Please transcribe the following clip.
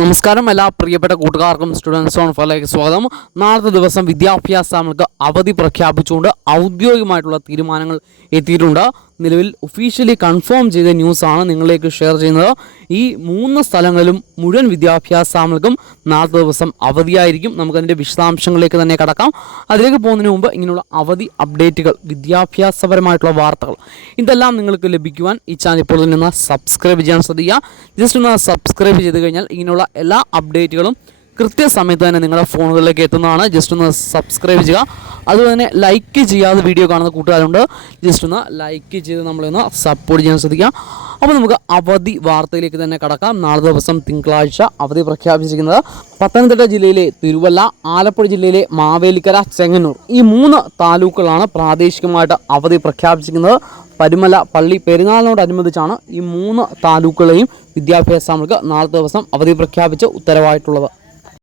നമസ്കാരം എല്ലാ പ്രിയപ്പെട്ട കൂട്ടുകാർക്കും സ്റ്റുഡൻസ് ഓൺ ഫോലേക്ക് സ്വാഗതം. നാളത്തെ ദിവസം വിദ്യാഭ്യാസ സ്ഥാപനങ്ങൾക്ക് അവധി പ്രഖ്യാപിച്ചുകൊണ്ട് ഔദ്യോഗികമായിട്ടുള്ള തീരുമാനങ്ങൾ എത്തിയിട്ടുണ്ട്. നിലവിൽ ഒഫീഷ്യലി കൺഫേം ചെയ്ത ന്യൂസാണ് നിങ്ങളിലേക്ക് ഷെയർ ചെയ്യുന്നത്. ഈ മൂന്ന് സ്ഥലങ്ങളിലും മുഴുവൻ വിദ്യാഭ്യാസ സ്ഥാപനങ്ങൾക്കും നാളത്തെ ദിവസം അവധിയായിരിക്കും. നമുക്കതിന്റെ വിശദാംശങ്ങളിലേക്ക് തന്നെ കടക്കാം. അതിലേക്ക് പോകുന്നതിന് മുമ്പ് ഇങ്ങനെയുള്ള അവധി അപ്ഡേറ്റുകൾ വിദ്യാഭ്യാസപരമായിട്ടുള്ള വാർത്തകൾ ഇതെല്ലാം നിങ്ങൾക്ക് ലഭിക്കുവാൻ ഈ ചാനൽ ഇപ്പോൾ തന്നെ സബ്സ്ക്രൈബ് ചെയ്യാൻ ശ്രദ്ധിക്കുക. ജസ്റ്റ് ഒന്ന് സബ്സ്ക്രൈബ് ചെയ്ത് കഴിഞ്ഞാൽ ഇങ്ങനെയുള്ള എല്ലാ അപ്ഡേറ്റുകളും കൃത്യസമയത്ത് തന്നെ നിങ്ങളുടെ ഫോണുകളിലേക്ക് എത്തുന്നതാണ്. ജസ്റ്റ് ഒന്ന് സബ്സ്ക്രൈബ് ചെയ്യുക. അതുപോലെ തന്നെ ലൈക്ക് ചെയ്യാതെ വീഡിയോ കാണുന്ന കൂട്ടുകാരുണ്ട്. ജസ്റ്റ് ഒന്ന് ലൈക്ക് ചെയ്ത് നമ്മളൊന്ന് സപ്പോർട്ട് ചെയ്യാൻ ശ്രദ്ധിക്കുക. അപ്പോൾ നമുക്ക് അവധി വാർത്തയിലേക്ക് തന്നെ കടക്കാം. നാളെ ദിവസം തിങ്കളാഴ്ച അവധി പ്രഖ്യാപിച്ചിരിക്കുന്നത് പത്തനംതിട്ട ജില്ലയിലെ തിരുവല്ല ആലപ്പുഴ ജില്ലയിലെ മാവേലിക്കര ചെങ്ങന്നൂർ. ഈ മൂന്ന് താലൂക്കുകളാണ് പ്രാദേശികമായിട്ട് അവധി പ്രഖ്യാപിച്ചിരിക്കുന്നത്. പരുമല പള്ളി പെരുന്നാളിനോടനുബന്ധിച്ചാണ് ഈ മൂന്ന് താലൂക്കുകളെയും വിദ്യാഭ്യാസ സ്ഥാപനങ്ങൾക്ക് നാളത്തെ ദിവസം അവധി പ്രഖ്യാപിച്ച് ഉത്തരവായിട്ടുള്ളത്.